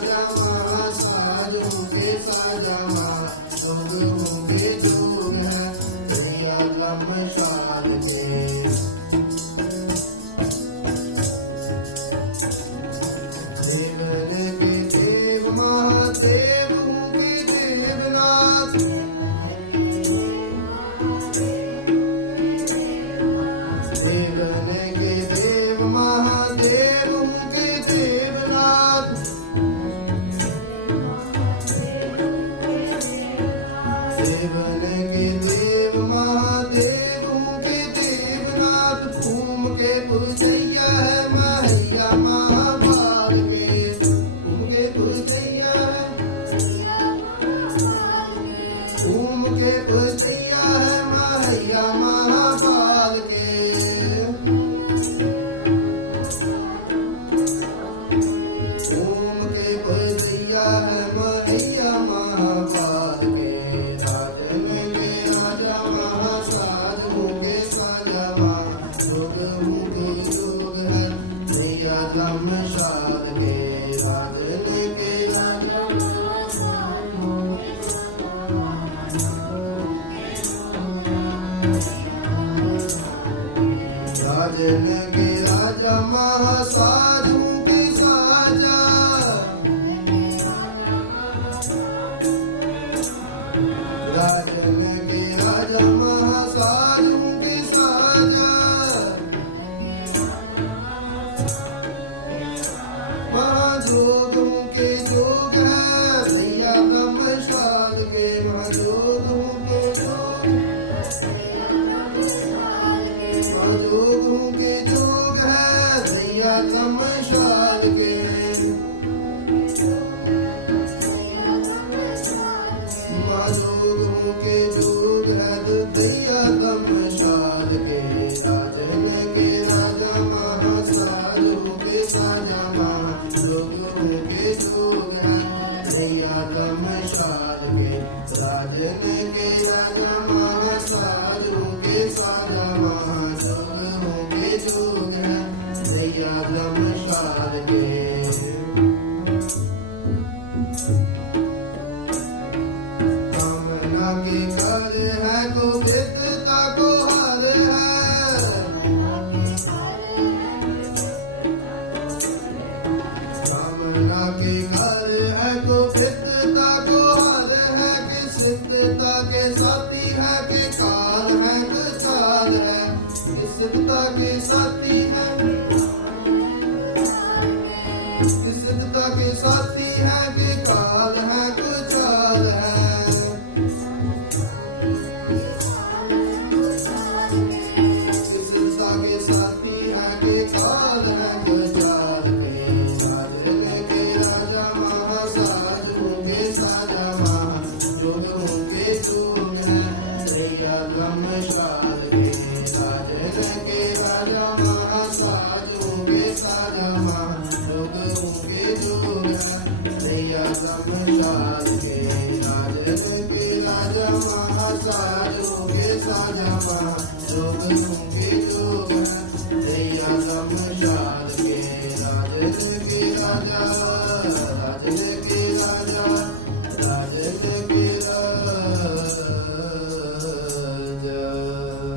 राजा महासाज होंगे साजा लोग होंगे जोग है भैया गमशाल में। देवन के देव महादेव होंगे देवनाथ देवन के देव महादेव होंगे देवनाथ देवन के देव महादेव होंगे देवनाथ भूम के पुरजैया है महैया महाभाग के भूम के पुरजैया है भूम के पुरजैया है महैया महाभाग के भूम के पुरजैया है महैया महाभाग के राजन के राजा महासाज होंगे साजा लोग होंगे जोग है भैया गमशाल के राजन के राजा राजन के राजा महासाज होंगे साजा राजन के राजा महासाज होंगे साजा महाजोगों के जोग है भैया गमशाल में महाजोगों के जोग महाजोगों के जोग है भैया गमशाल के महाजोगों के जोग है भैया गमशाल के राजन के राजा महासाज होंगे साजा लोगों के जोग है भैया गमशाल के राजन के राजा महासाज होंगे साजा लोगों के जोग है भैया गमशाल के कामना के घर है गोविंदता को हर है कामना के घर है गोविंदता को हर है कि सिद्धता के साथी है कि काल है कि चाल है कि सिद्धता के साथी है कि सिद्धता के साथी है कि काल है कि चाल है सिद्धता के साथी है कि काल है कि चाल के राजन के राजा महासाज होंगे साजा लोग होंगे जोग है भैया गमशाल के राजन के राजा महासाज